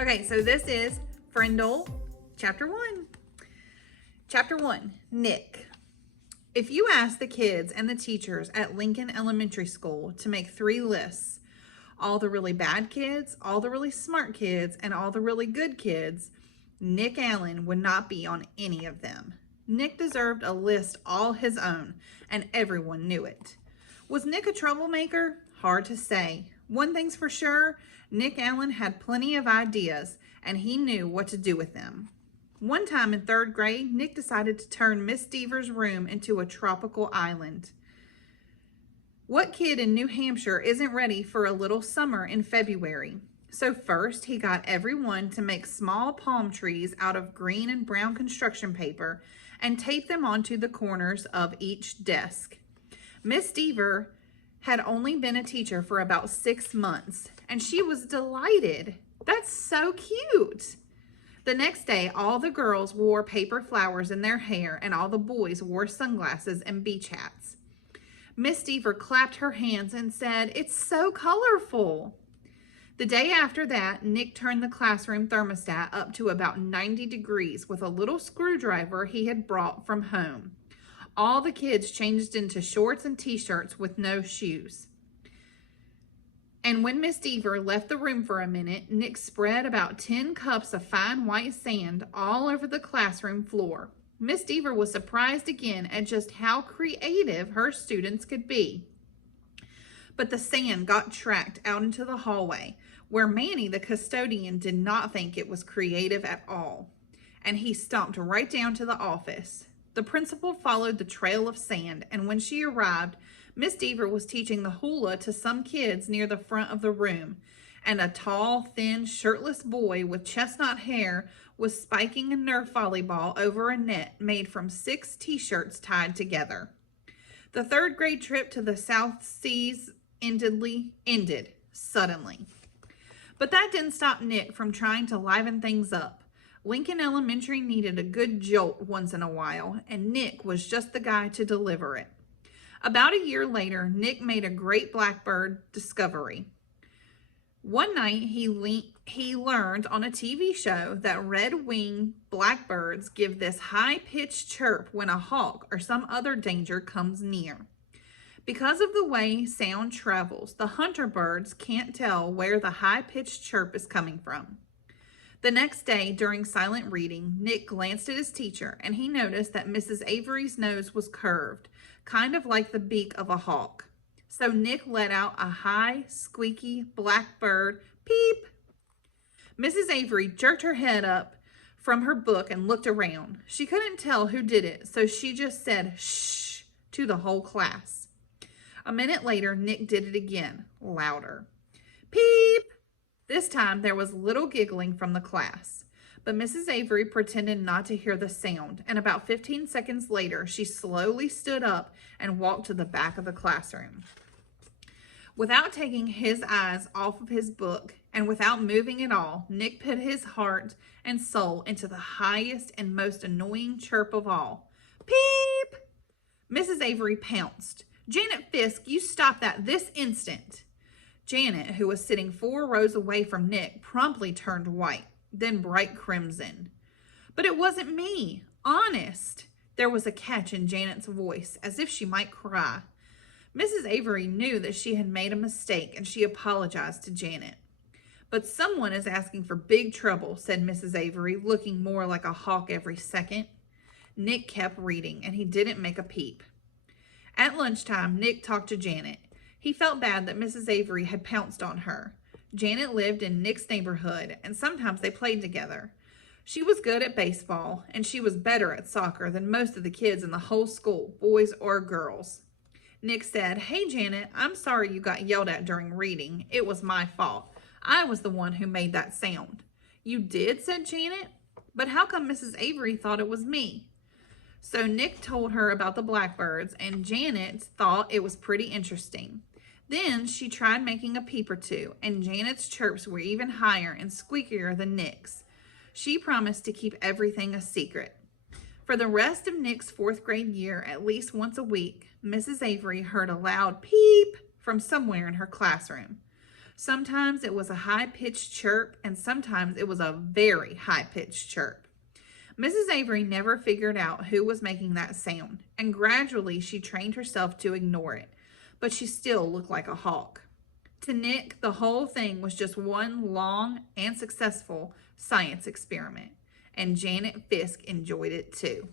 Okay, so this is Frindle Chapter 1. Chapter 1, Nick. If you ask the kids and the teachers at Lincoln Elementary School to make 3 lists, all the really bad kids, all the really smart kids, and all the really good kids, Nick Allen would not be on any of them. Nick deserved a list all his own, and everyone knew it. Was Nick a troublemaker? Hard to say. One thing's for sure, Nick Allen had plenty of ideas, and he knew what to do with them. One time in 3rd grade, Nick decided to turn Miss Deaver's room into a tropical island. What kid in New Hampshire isn't ready for a little summer in February? So first, he got everyone to make small palm trees out of green and brown construction paper and tape them onto the corners of each desk. Miss Deaver had only been a teacher for about 6 months, and she was delighted. That's so cute. The next day, all the girls wore paper flowers in their hair, and all the boys wore sunglasses and beach hats. Miss Deaver clapped her hands and said, "It's so colorful." The day after that, Nick turned the classroom thermostat up to about 90 degrees with a little screwdriver he had brought from home. All the kids changed into shorts and t-shirts with no shoes. And when Miss Deaver left the room for a minute, Nick spread about 10 cups of fine white sand all over the classroom floor. Miss Deaver was surprised again at just how creative her students could be. But the sand got tracked out into the hallway, where Manny, the custodian, did not think it was creative at all, and he stomped right down to the office. The principal followed the trail of sand, and when she arrived, Miss Deaver was teaching the hula to some kids near the front of the room, and a tall, thin, shirtless boy with chestnut hair was spiking a Nerf volleyball over a net made from 6 t-shirts tied together. The 3rd grade trip to the South Seas ended suddenly. But that didn't stop Nick from trying to liven things up. Lincoln Elementary needed a good jolt once in a while, and Nick was just the guy to deliver it. About a year later, Nick made a great blackbird discovery. One night, he learned on a TV show that red-winged blackbirds give this high-pitched chirp when a hawk or some other danger comes near. Because of the way sound travels, the hunter birds can't tell where the high-pitched chirp is coming from. The next day, during silent reading, Nick glanced at his teacher, and he noticed that Mrs. Avery's nose was curved, kind of like the beak of a hawk. So Nick let out a high, squeaky blackbird peep. Mrs. Avery jerked her head up from her book and looked around. She couldn't tell who did it, so she just said shh to the whole class. A minute later, Nick did it again, louder. Peep! This time, there was little giggling from the class, but Mrs. Avery pretended not to hear the sound, and about 15 seconds later, she slowly stood up and walked to the back of the classroom. Without taking his eyes off of his book, and without moving at all, Nick put his heart and soul into the highest and most annoying chirp of all. Peep! Mrs. Avery pounced. "Janet Fisk, you stop that this instant." Janet, who was sitting 4 rows away from Nick, promptly turned white, then bright crimson. "But it wasn't me, honest." There was a catch in Janet's voice, as if she might cry. Mrs. Avery knew that she had made a mistake, and she apologized to Janet. "But someone is asking for big trouble," said Mrs. Avery, looking more like a hawk every second. Nick kept reading, and he didn't make a peep. At lunchtime, Nick talked to Janet. He felt bad that Mrs. Avery had pounced on her. Janet lived in Nick's neighborhood, and sometimes they played together. She was good at baseball, and she was better at soccer than most of the kids in the whole school, boys or girls. Nick said, "Hey, Janet, I'm sorry you got yelled at during reading. It was my fault. I was the one who made that sound." "You did?" said Janet. "But how come Mrs. Avery thought it was me?" So Nick told her about the blackbirds, and Janet thought it was pretty interesting. Then she tried making a peep or two, and Janet's chirps were even higher and squeakier than Nick's. She promised to keep everything a secret. For the rest of Nick's 4th grade year, at least once a week, Mrs. Avery heard a loud peep from somewhere in her classroom. Sometimes it was a high-pitched chirp, and sometimes it was a very high-pitched chirp. Mrs. Avery never figured out who was making that sound, and gradually she trained herself to ignore it, but she still looked like a hawk. To Nick, the whole thing was just one long and successful science experiment, and Janet Fisk enjoyed it too.